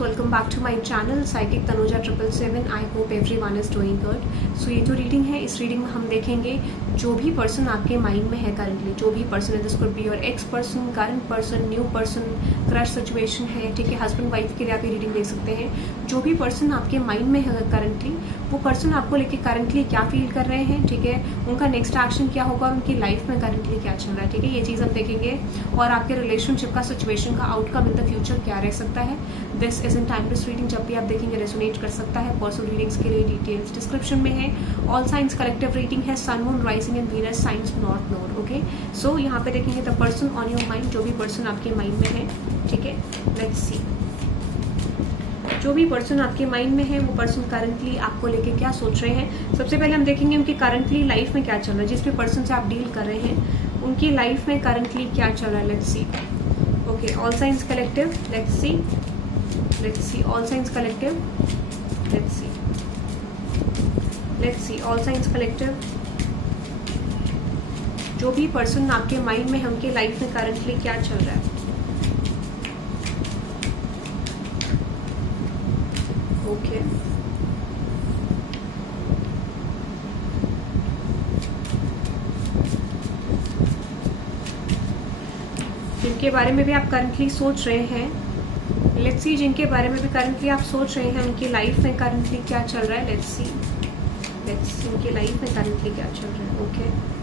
Welcome back to my channel psychic Tanuja 777। I hope everyone is doing good. So ये जो reading है, इस reading में हम देखेंगे जो भी पर्सन आपके माइंड में है करंटली, जो भी पर्सन है, this could be your x person, current person, new person, crush situation है, ठीक है, हस्बैंड वाइफ के लिए आप ये रीडिंग दे सकते हैं। जो भी पर्सन आपके माइंड में है करंटली, वो पर्सन आपको लेके करंटली क्या फील कर रहे हैं, ठीक है, उनका नेक्स्ट एक्शन क्या होगा, उनकी लाइफ में करंटली क्या चल रहा है, ठीक है, ये चीज़ हम देखेंगे। और आपके रिलेशनशिप का, सिचुएशन का आउटकम इन द फ्यूचर क्या रह सकता है। This is in timeless reading, जब भी आप देखेंगे रेजोनेट कर सकता है। पर्सनल रीडिंग्स के लिए डिटेल्स डिस्क्रिप्शन में है। ऑल साइंस कलेक्टिव रीडिंग है, sun moon rising and Venus signs not known. Okay, so यहाँ पे देखेंगे the person on your mind, जो भी पर्सन आपके माइंड में है, ठीक है। लेट्स सी, जो भी पर्सन आपके माइंड में है वो पर्सन करंटली आपको लेके क्या सोच रहे हैं। सबसे पहले हम देखेंगे उनकी करंटली लाइफ में क्या चल रहा है। जिस भी पर्सन से आप डील कर रहे हैं उनकी लाइफ में करंटली क्या चल रहा है। Let's see. Okay, all science collective, let's see, let's see, all science collective, let's see, let's see, all science collective. जो भी पर्सन आपके माइंड में है उनकी लाइफ में करंटली क्या चल रहा है। ओके, जिनके बारे में भी आप करंटली सोच रहे हैं, लेट्स सी, जिनके बारे में भी करंटली आप सोच रहे हैं उनकी लाइफ में करंटली क्या चल रहा है। लेट्स सी, लेट्स सी, उनकी लाइफ में करंटली क्या चल रहा है। ओके,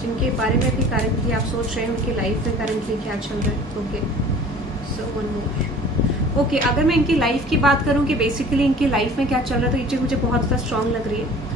जिनके बारे में भी करंटली आप सोच रहे हैं उनकी लाइफ में करंटली क्या चल रहा है। Okay, so one more. Okay, अगर मैं इनकी लाइफ की बात करूं कि बेसिकली इनकी लाइफ में क्या चल रहा है, तो ये चीज़ मुझे बहुत ज़्यादा स्ट्रांग लग रही है।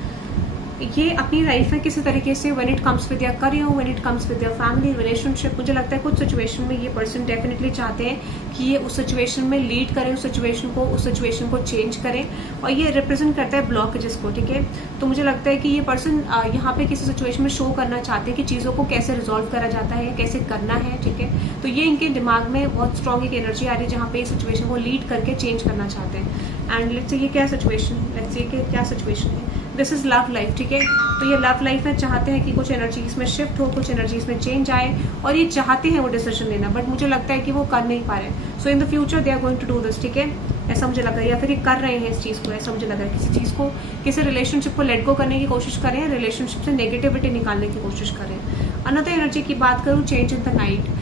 ये अपनी लाइफ में किसी तरीके से when it comes with your career, when it comes with your family relationship, मुझे लगता है कुछ सिचुएशन में ये पर्सन डेफिनेटली चाहते हैं कि ये उस सिचुएशन में लीड करें, उस सिचुएशन को चेंज करें। और ये रिप्रेजेंट करता है ब्लॉकेजेस को, ठीक है। तो मुझे लगता है कि ये पर्सन यहाँ पे किसी सिचुएशन में शो करना चाहते हैं कि चीज़ों को कैसे रिजॉल्व करा जाता है, कैसे करना है, ठीक है। तो ये इनके दिमाग में बहुत स्ट्रॉन्ग एक एनर्जी आ रही है जहाँ पे इस सिचुएशन को लीड करके चेंज करना चाहते हैं। एंड लेट्स से ये क्या सिचुएशन है, लेट्स से क्या सिचुएशन है। दिस इज लव लाइफ, ठीक है। तो ये लव लाइफ में चाहते हैं कि कुछ एनर्जी इसमें शिफ्ट हो, कुछ एनर्जी इसमें चेंज आए, और ये चाहते हैं वो डिसीजन लेना, बट मुझे लगता है कि वो कर नहीं पा रहे हैं। So in the future they are going to do this, ठीक है, ऐसा मुझे लग रहा है। या फिर ये कर रहे हैं इस चीज़ को, ऐसा मुझे लग रहा है। किसी चीज़ को, किसी रिलेशनशिप को लेट गो करने की कोशिश कर रहे हैं, रिलेशनशिप से नेगेटिविटी निकालने की कोशिश कर रहे हैं। अनदर एनर्जी की बात करूँ, चेंज इन द नाइट।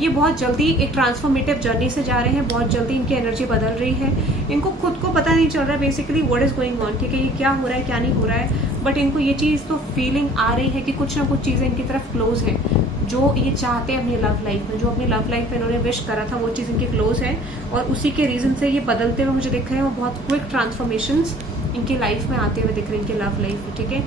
ये बहुत जल्दी एक ट्रांसफॉर्मेटिव जर्नी से जा रहे हैं, बहुत जल्दी इनकी एनर्जी बदल रही है। इनको खुद को पता नहीं चल रहा है basically what is going on, ठीक है, ये क्या हो रहा है क्या नहीं हो रहा है, बट इनको ये चीज़ तो फीलिंग आ रही है कि कुछ ना कुछ चीज़ें इनकी तरफ क्लोज है, जो ये चाहते हैं अपनी लव लाइफ में, जो अपनी लव लाइफ में इन्होंने विश करा था वो चीज़ इनकी क्लोज है। और उसी के रीज़न से ये बदलते हुए मुझे दिख रहे हैं, वो बहुत क्विक ट्रांसफॉर्मेशंस इनकी लाइफ में आते हुए दिख रहे हैं, इनकी लव लाइफ में, ठीक है।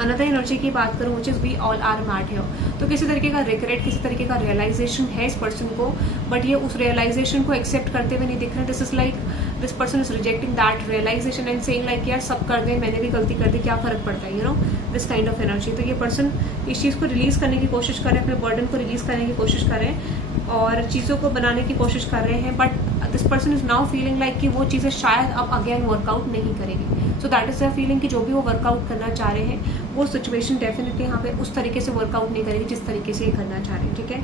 अनदर एनर्जी की बात करूँ which is we all are mad here. तो किसी तरीके का रिग्रेट, किसी तरीके का रियलाइजेशन है इस पर्सन को, बट ये उस रियलाइजेशन को एक्सेप्ट करते हुए नहीं दिख रहे। This is like this person is rejecting that realisation and saying like यार सब कर दें, मैंने भी गलती कर दी, क्या फर्क पड़ता है, you know, this kind of energy. तो ये पर्सन इस चीज़ को रिलीज करने की कोशिश कर रहे हैं, अपने बर्डन को रिलीज करने की कोशिश कर रहे हैं और चीज़ों को बनाने की कोशिश कर रहे हैं, but this person is now feeling like कि वो चीज़ें शायद अब अगेन वर्कआउट नहीं करेगी। सो दैट इज द फीलिंग कि जो भी वो वर्कआउट करना चाह रहे हैं वो सिचुएशन डेफिनेटली यहाँ पे उस तरीके से वर्कआउट नहीं करेगी जिस तरीके से ये करना चाह रहे हैं, ठीक है।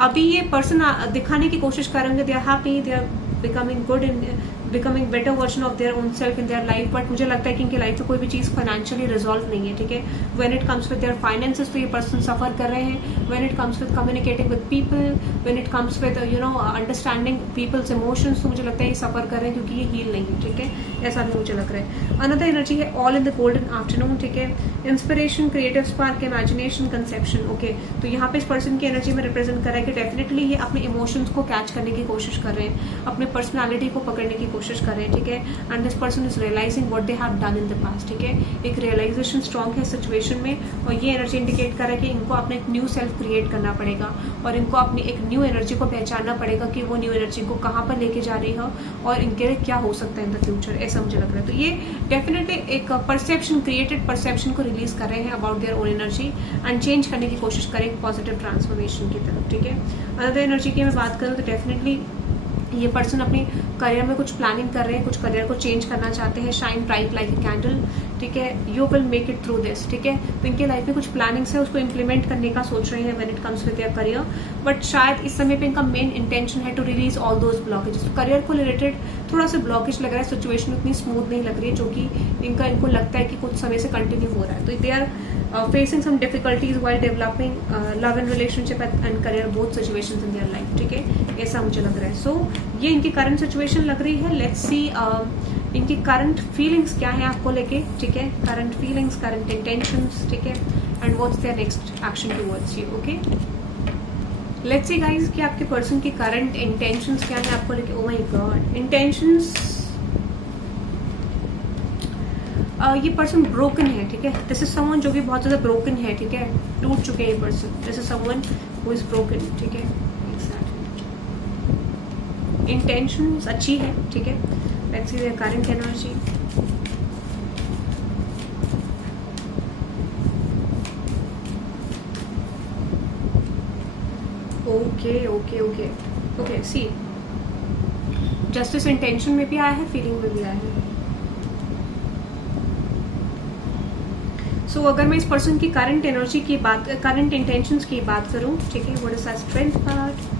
अभी ये पर्सन दिखाने की कोशिश करेंगे they are happy, they are becoming good in becoming better version of their own self in their life, but मुझे लगता है कि इनकी लाइफ में कोई भी चीज़ फाइनेंशियली रिजॉल्व नहीं है, ठीक है। When it comes with their finances, तो ये पर्सन सफर कर रहे हैं। When it comes with communicating with people, when it comes with you know understanding people's emotions, तो मुझे लगता है ये सफर कर रहे हैं क्योंकि ये हील नहीं है, ठीक है, ऐसा भी मुझे लग रहा है। अनदर एनर्जी है all in the golden afternoon, ठीक है। Inspiration, creative spark, imagination, conception. Okay, तो यहाँ पे इस पर्सन की एनर्जी में रिप्रेजेंट कर रहा है कि डेफिनेटली ये अपने इमोशंस को कैच करने की कोशिश कर रहे हैं, अपने पर्सनैलिटी को पकड़ने की कोशिश कर रहे हैं, ठीक है। And this person is realising what they have done in the past, ठीक है। एक रियलाइजेशन स्ट्रॉन्ग है सिचुएशन में, और ये एनर्जी इंडिकेट कर रहा है कि इनको अपना एक न्यू सेल्फ क्रिएट करना पड़ेगा और इनको अपनी एक न्यू एनर्जी को पहचानना पड़ेगा कि वो न्यू एनर्जी को कहाँ पर लेके जा रही है और इनके लिए क्या हो सकता है इन द फ्यूचर, ऐसा मुझे लग रहा है। तो ये डेफिनेटली एक परसेप्शन, क्रिएटेड परसेप्शन को रिलीज कर रहे हैं about their own energy and change करने की कोशिश करें पॉजिटिव ट्रांसफॉर्मेशन की तरफ, ठीक है। अनदर एनर्जी की मैं बात करूँ तो डेफिनेटली ये पर्सन अपने करियर में कुछ प्लानिंग कर रहे हैं, कुछ करियर को चेंज करना चाहते हैं, शाइन ब्राइट लाइक अ कैंडल, ठीक है, you will make it through this, ठीक है। तो इनके लाइफ में कुछ प्लानिंग्स है, उसको इम्प्लीमेंट करने का सोच रहे हैं when it comes with their career, but शायद इस समय पे इनका मेन इंटेंशन है to release all those blockages. तो करियर को रिलेटेड थोड़ा सा ब्लॉकेज लग रहा है, सिचुएशन उतनी स्मूथ नहीं लग रही है, जो कि इनको लगता है कि कुछ समय से कंटिन्यू हो रहा है। तो they are facing some difficulties while developing love and relationship and career both situations in their life, ठीक है, ऐसा मुझे लग रहा है। सो ये इनकी करंट सिचुएशन लग रही है। लेट्स सी इनकी करंट फीलिंग्स क्या है आपको लेके, ठीक है, करंट फीलिंग्स, करंट इंटेंशंस, ठीक है, and what's their next action towards you. Okay, let's see guys कि आपके पर्सन की करंट इंटेंशंस क्या है आपको लेके। ओ माय गॉड, इंटेंशंस, ये पर्सन ब्रोकन है, ठीक है, दिस इज समवन जो भी बहुत ज्यादा ब्रोकन है, ठीक है, टूट चुके हैं ये person, this is someone who is broken, ठीक है, इंटेंशंस अच्छी है, ठीक है, let's see their current energy. Okay okay okay okay, see justice intention में भी आया है, फीलिंग में भी आया है। अगर मैं इस पर्सन की करंट एनर्जी की बात, करंट इंटेंशंस की बात करूं, ठीक है, what is that strength card,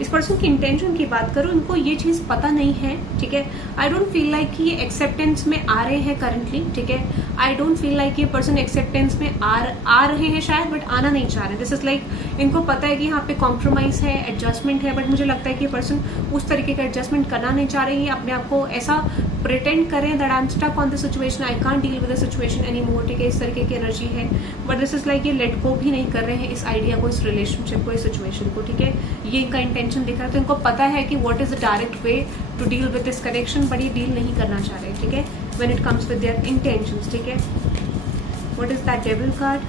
इस पर्सन की इंटेंशन की बात करूं, इनको ये चीज पता नहीं है, ठीक है, आई डोंट फील लाइक कि ये एक्सेप्टेंस में आ रहे हैं करंटली, ठीक है, आई डोंट फील लाइक ये पर्सन एक्सेप्टेंस में आ रहे हैं शायद, बट आना नहीं चाह रहे। दिस इज लाइक इनको पता है कि यहाँ पे कॉम्प्रोमाइज है, एडजस्टमेंट है, बट मुझे लगता है कि ये पर्सन उस तरीके का एडजस्टमेंट करना नहीं चाह रही है, अपने आप को ऐसा प्रिटेंड करें that I am stuck on the situation, I can't deal with the situation any more, ठीक है, इस तरीके की एनर्जी है। बट दिस इज लाइक ये लेट गो भी नहीं कर रहे हैं इस आइडिया को, इस रिलेशनशिप को, इस सिचुएशन को, ठीक है, ये इनका इंटेंशन दिख रहा है। तो इनको पता है कि what is the direct way to deal with this connection, but ये डील नहीं करना चाह रहे, ठीक है, when it comes with their intentions, ठीक है। What is that devil card,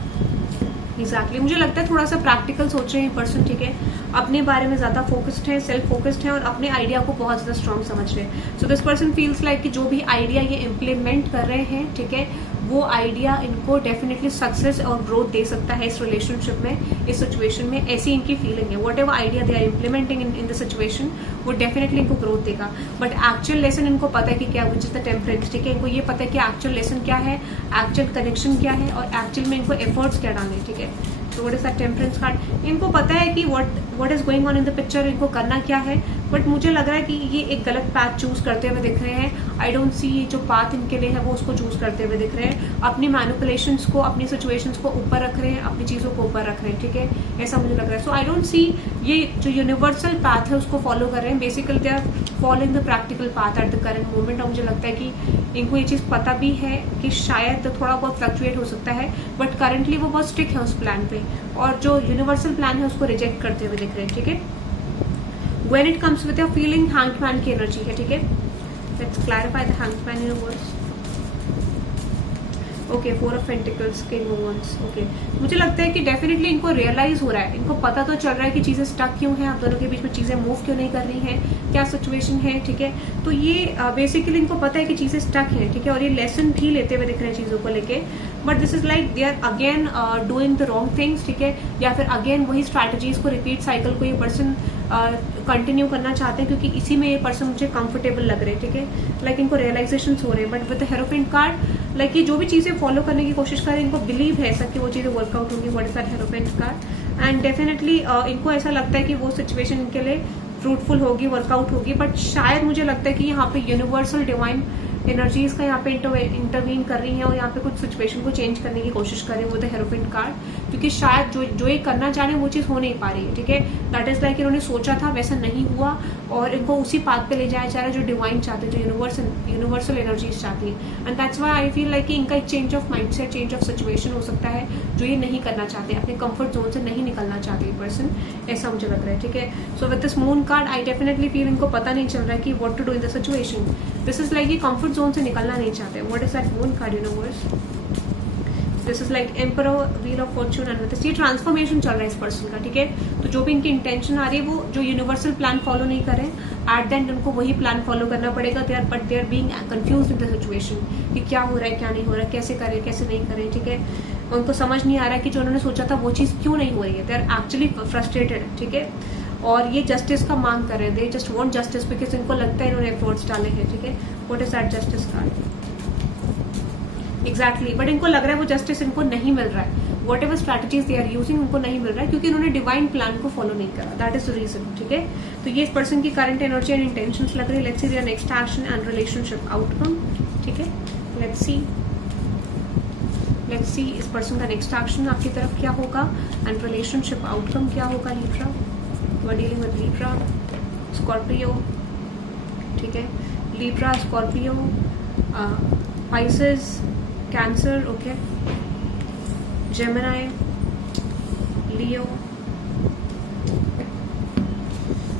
exactly मुझे लगता है थोड़ा सा प्रैक्टिकल सोच रहे हैं पर्सन, ठीक है, अपने बारे में ज्यादा फोकस्ड है, सेल्फ फोकस्ड है और अपने आइडिया को बहुत ज्यादा स्ट्रॉन्ग समझ रहे हैं। So this person feels like कि जो भी आइडिया ये इम्प्लीमेंट कर रहे हैं, ठीक है, वो आइडिया इनको डेफिनेटली सक्सेस और ग्रोथ दे सकता है इस रिलेशनशिप में, इस सिचुएशन में, ऐसी इनकी फीलिंग है। Whatever idea they are implementing in the situation, वो डेफिनेटली इनको ग्रोथ देगा। बट एक्चुअल लेसन इनको पता है कि क्या, विच इज द टेम्परेंस, ठीक है, इनको ये पता है कि एक्चुअल लेसन क्या है, एक्चुअल कनेक्शन क्या है और एक्चुअल में इनको एफर्ट्स क्या डालने, ठीक है। So what is that temperance card, इनको पता है कि what is going on in the picture, इनको करना क्या है, बट मुझे लग रहा है कि ये एक गलत पाथ चूज करते हुए दिख रहे हैं। आई डोंट सी जो पाथ इनके लिए है वो उसको चूज करते हुए दिख रहे हैं, अपनी मैनिपुलेशंस को, अपनी सिचुएशंस को ऊपर रख रहे हैं, अपनी चीजों को ऊपर रख रहे हैं, ठीक है, ऐसा मुझे लग रहा है। सो आई डोंट सी ये जो यूनिवर्सल पाथ है उसको फॉलो कर रहे हैं, basically they are following the practical path at the current moment. और मुझे लगता है कि इनको ये चीज पता भी है कि शायद थोड़ा बहुत फ्लक्चुएट हो सकता है, बट करंटली वो बहुत स्टिक है उस प्लान पे और जो यूनिवर्सल प्लान है उसको रिजेक्ट करते हुए दिख रहे हैं, ठीक है। When it comes with your feeling, hanged man की एनर्जी है, ठीक है, let's clarify the hanged man universe. Okay, four of pentacles, king of wands, okay, मुझे लगता है कि डेफिनेटली इनको रियलाइज हो रहा है, इनको पता तो चल रहा है कि चीजें स्टक क्यों हैं, आप दोनों के बीच में चीजें मूव क्यों नहीं कर रही हैं, क्या सिचुएशन है, ठीक है। तो ये बेसिकली इनको पता है कि चीजें स्टक हैं, ठीक है, और ये लेसन भी लेते हुए दिख रहे हैं चीजों को लेके, but this is like they are again doing the wrong things, ठीक है, या फिर अगेन वही स्ट्रैटेजीज को, रिपीट साइकिल को ये पर्सन कंटिन्यू करना चाहते हैं, क्योंकि इसी में ये पर्सन मुझे कंफर्टेबल लग रहे हैं, ठीक है, लाइक इनको रियलाइजेशन हो रहे हैं। But with the hierophant card, like ये जो भी चीजें फॉलो करने की कोशिश कर रहे हैं, इनको बिलीव है ऐसा कि वो चीजें वर्कआउट होंगी। What is that hierophant card, and definitely इनको ऐसा लगता है कि वो सिचुएशन इनके लिए फ्रूटफुल होगी, वर्कआउट होगी, बट शायद मुझे लगता है कि यहाँ पे यूनिवर्सल डिवाइन एनर्जीज का यहाँ पे इंटरवीन कर रही है और यहाँ पे कुछ सिचुएशन को चेंज करने की कोशिश कर रही है, वो द हेरोफेंट कार्ड, क्योंकि शायद जो ये करना चाह रहे हैं वो चीज हो नहीं पा रही है, ठीक है। दैट इज लाइक इन्होंने सोचा था वैसा नहीं हुआ और इनको उसी पाथ पे ले जाया जा रहा है जो डिवाइन चाहते हैं, जो यूनिवर्सल एनर्जीज चाहती है। And that's why I feel like कि इनका एक change of mindset, change of situation हो सकता है जो ये नहीं करना चाहते, अपने कंफर्ट जोन से नहीं निकलना चाहते ये पर्सन, ऐसा मुझे लग रहा है, ठीक है। So with this moon card I definitely feel इनको पता नहीं चल रहा है कि what to do in the situation, this is like ये कंफर्ट जोन से निकलना नहीं चाहते। What is that moon card universe, this is like emperor, wheel of fortune and with ये ट्रांसफॉर्मेशन चल रहा है इस पर्सन का, ठीक है। तो जो भी इनकी इंटेंशन आ रही है वो जो यूनिवर्सल प्लान फॉलो नहीं करें, एट द एंड उनको वही प्लान फॉलो करना पड़ेगा। But they are being confused in the situation कि क्या हो रहा है, क्या नहीं हो रहा है, कैसे करें, कैसे नहीं करें, ठीक है। उनको समझ नहीं आ रहा है कि जो उन्होंने सोचा था वो चीज क्यों नहीं हो रही है, दे आर एक्चुअली फ्रस्ट्रेटेड, ठीक है। और ये जस्टिस का मांग कर रहे हैं, they just want justice because इनको लगता है इन्होंने एफर्ट्स डाले हैं, ठीक है। What is that justice card? Exactly, but इनको लग रहा है वो जस्टिस इनको नहीं मिल रहा है, whatever strategies they are using उनको नहीं मिल रहा है क्योंकि उन्होंने डिवाइन प्लान को फॉलो नहीं करा, दैट इज द रीजन, ठीक है। तो ये इस पर्सन की करंट एनर्जी एंड इंटेंशंस लग रही है। Let's see their next action and relationship outcome, ठीक है। लेट्स सी इस पर्सन का नेक्स्ट एक्शन आपकी तरफ क्या होगा एंड रिलेशनशिप आउटकम क्या होगा। Libra, you are dealing with Libra, Scorpio, ठीक है। Libra, Scorpio, Pisces, Cancer, okay, Gemini, Leo,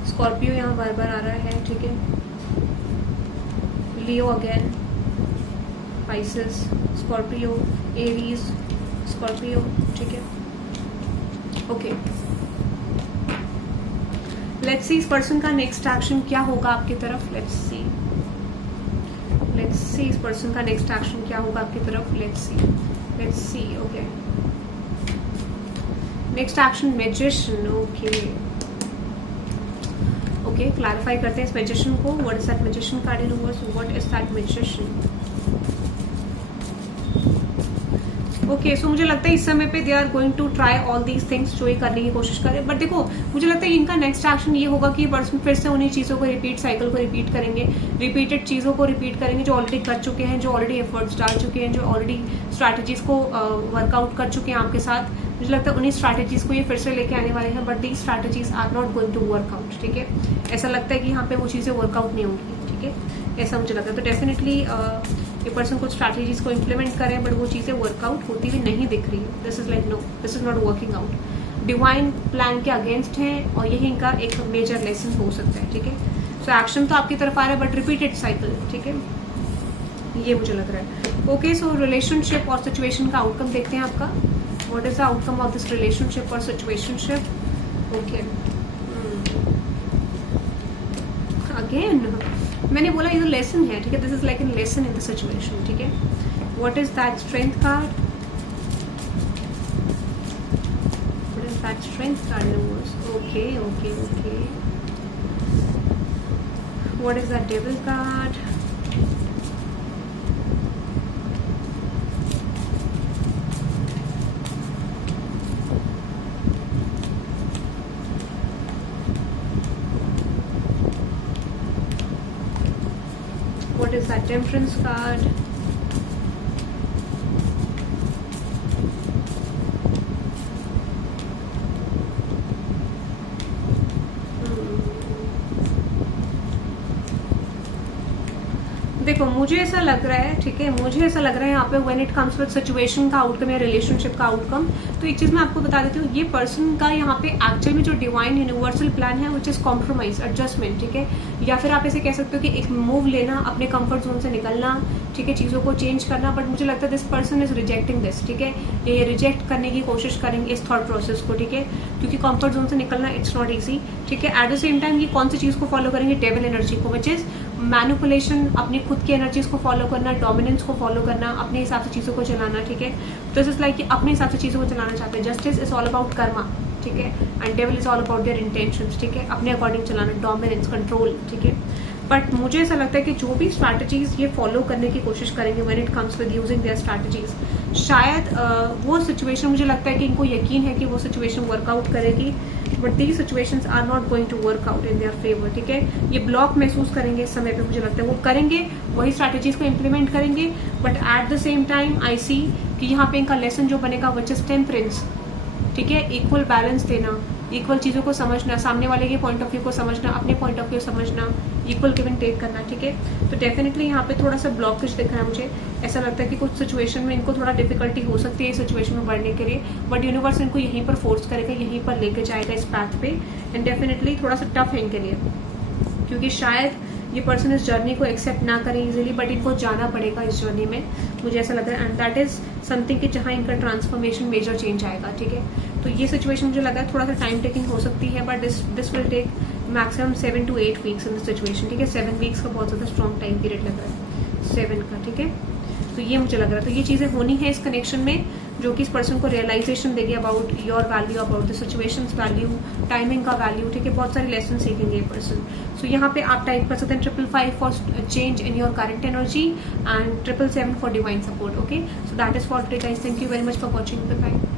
Scorpio यहाँ बार बार आ रहा है, ठीक है। Leo again, Pisces, Scorpio, Aries, Scorpio, ठीक है, ओके। लेट्स सी इस पर्सन का नेक्स्ट एक्शन क्या होगा आपकी तरफ। लेट्स सी इस पर्सन का नेक्स्ट एक्शन क्या होगा आपकी तरफ। Let's see, okay. Next action magician, okay, clarify करते हैं इस मैजिशियन को। What is that magician card in reverse? What is that magician? Okay, so मुझे लगता है इस समय पे they are going to try all these things, जो ये करने की कोशिश करें। बट देखो, मुझे लगता है इनका नेक्स्ट एक्शन ये होगा कि पर्सन फिर से उन्हीं चीज़ों को रिपीट, साइकिल को रिपीट करेंगे, रिपीटेड चीज़ों को रिपीट करेंगे जो ऑलरेडी कर चुके हैं, जो ऑलरेडी एफर्ट्स डाल चुके हैं, जो ऑलरेडी स्ट्रैटेजीज को वर्कआउट कर चुके हैं आपके साथ। मुझे लगता है उन्हीं स्ट्रैटेजीज को ये फिर से लेके आने वाले हैं, but these strategies are not going to work out, ठीक है। ऐसा लगता है कि यहाँ पे वो चीज़ें वर्कआउट नहीं होंगी, ठीक है, ऐसा मुझे लगता है। तो डेफिनेटली ये पर्सन कुछ स्ट्रैटेजीज को इम्प्लीमेंट करें, बट वो चीज़ें वर्कआउट होती हुई नहीं दिख रही है। This is like no, this is not working out, divine plan के अगेंस्ट हैं, और यही इनका एक मेजर लेसन हो सकता है, ठीक है। सो एक्शन तो आपकी तरफ आ रहा है, बट रिपीटेड साइकिल, ठीक है, ये मुझे लग रहा है। ओके, सो रिलेशनशिप और सिचुएशन का आउटकम देखते हैं आपका। What is the outcome of this relationship और सिचुएशनशिप? ओके, अगेन मैंने बोला ये लेसन है, ठीक है, this is like an lesson in the situation, ठीक है। What is that strength card? What is that strength card numbers? Okay, what is that devil card? What is that temperance card? देखो, मुझे ऐसा लग रहा है, ठीक है, मुझे ऐसा लग रहा है यहाँ पे when it comes with situation का आउटकम या रिलेशनशिप का आउटकम, तो एक चीज मैं आपको बता देती हूँ, ये पर्सन का यहाँ पे एक्चुअल में जो डिवाइन यूनिवर्सल प्लान है विच इज कॉम्प्रोमाइज, एडजस्टमेंट, ठीक है, या फिर आप ऐसे कह सकते हो कि एक मूव लेना, अपने कंफर्ट जोन से निकलना, ठीक है, चीजों को चेंज करना। बट मुझे लगता है this person is rejecting this, ठीक है, ये रिजेक्ट करने की कोशिश करेंगे इस थॉट प्रोसेस को, ठीक है, क्योंकि कंफर्ट जोन से निकलना इट्स नॉट ईजी, ठीक है। एट द सेम टाइम ये कौन सी चीज को फॉलो करेंगे? डेविल एनर्जी को, विच इज मैनिपुलेशन, अपनी खुद की एनर्जीज को फॉलो करना, डोमिनेंस को फॉलो करना, अपने हिसाब से चीजों को चलाना, ठीक है। तो दिस इज लाइक कि अपने हिसाब से चीजों को चलाना चाहते हैं। Justice is all about Karma, ठीक है, and devil is all about their intentions, ठीक है, अपने अकॉर्डिंग चलाना, डोमिनेंस, कंट्रोल, ठीक है। बट मुझे ऐसा लगता है कि जो भी स्ट्रैटेजीज ये फॉलो करने की कोशिश करेंगे when it comes with using their strategies, शायद वो सिचुएशन, मुझे लगता है कि इनको यकीन है कि वो सिचुएशन वर्कआउट करेगी, but these situations are not going to work out in their favour, ठीक है। ये ब्लॉक महसूस करेंगे इस समय पे, मुझे लगता है वो करेंगे, वही स्ट्रैटेजीज को इम्प्लीमेंट करेंगे, but at the same time I see कि यहाँ पे इनका लेसन जो बनेगा विच इज टेम्परेंस, ठीक है, इक्वल बैलेंस देना, इक्वल चीज़ों को समझना, सामने वाले के पॉइंट ऑफ व्यू को समझना, अपने पॉइंट ऑफ व्यू समझना, इक्वल गिव एंड टेक करना, ठीक है। तो डेफिनेटली यहाँ पे थोड़ा सा ब्लॉकेज दिख रहा है मुझे, ऐसा लगता है कि कुछ सिचुएशन में इनको थोड़ा डिफिकल्टी हो सकती है इस सिचुएशन में बढ़ने के लिए, बट यूनिवर्स इनको यहीं पर फोर्स करेगा, यहीं पर लेके जाएगा इस पैथ पे, एंड डेफिनेटली थोड़ा सा टफ है इनके लिए, क्योंकि शायद ये पर्सन इस जर्नी को एक्सेप्ट ना करें इजीली, बट इनको जाना पड़ेगा इस जर्नी में, मुझे ऐसा लग रहा है, एंड दैट इज समथिंग कि जहाँ इनका ट्रांसफॉर्मेशन मेजर चेंज आएगा, ठीक है। तो ये सिचुएशन मुझे लगा है थोड़ा सा टाइम टेकिंग हो सकती है, but this will take maximum 7 to 8 weeks in this situation, ठीक है। 7 वीक्स का बहुत ज़्यादा स्ट्रॉन्ग टाइम पीरियड लग रहा है, 7 का, ठीक है। तो ये मुझे लग रहा है, तो ये चीज़ें होनी है इस कनेक्शन में। जो कि इस पर्सन को रियलाइजेशन देगी about your value, about the situations value, timing का वैल्यू, ठीक है, बहुत सारे लेसन सीखेंगे ये पर्सन। सो यहाँ पे आप टाइप कर सकते हैं 555 for change in your current energy and 777 for divine support. Okay, so that is for today guys, thank you very much for watching, bye bye.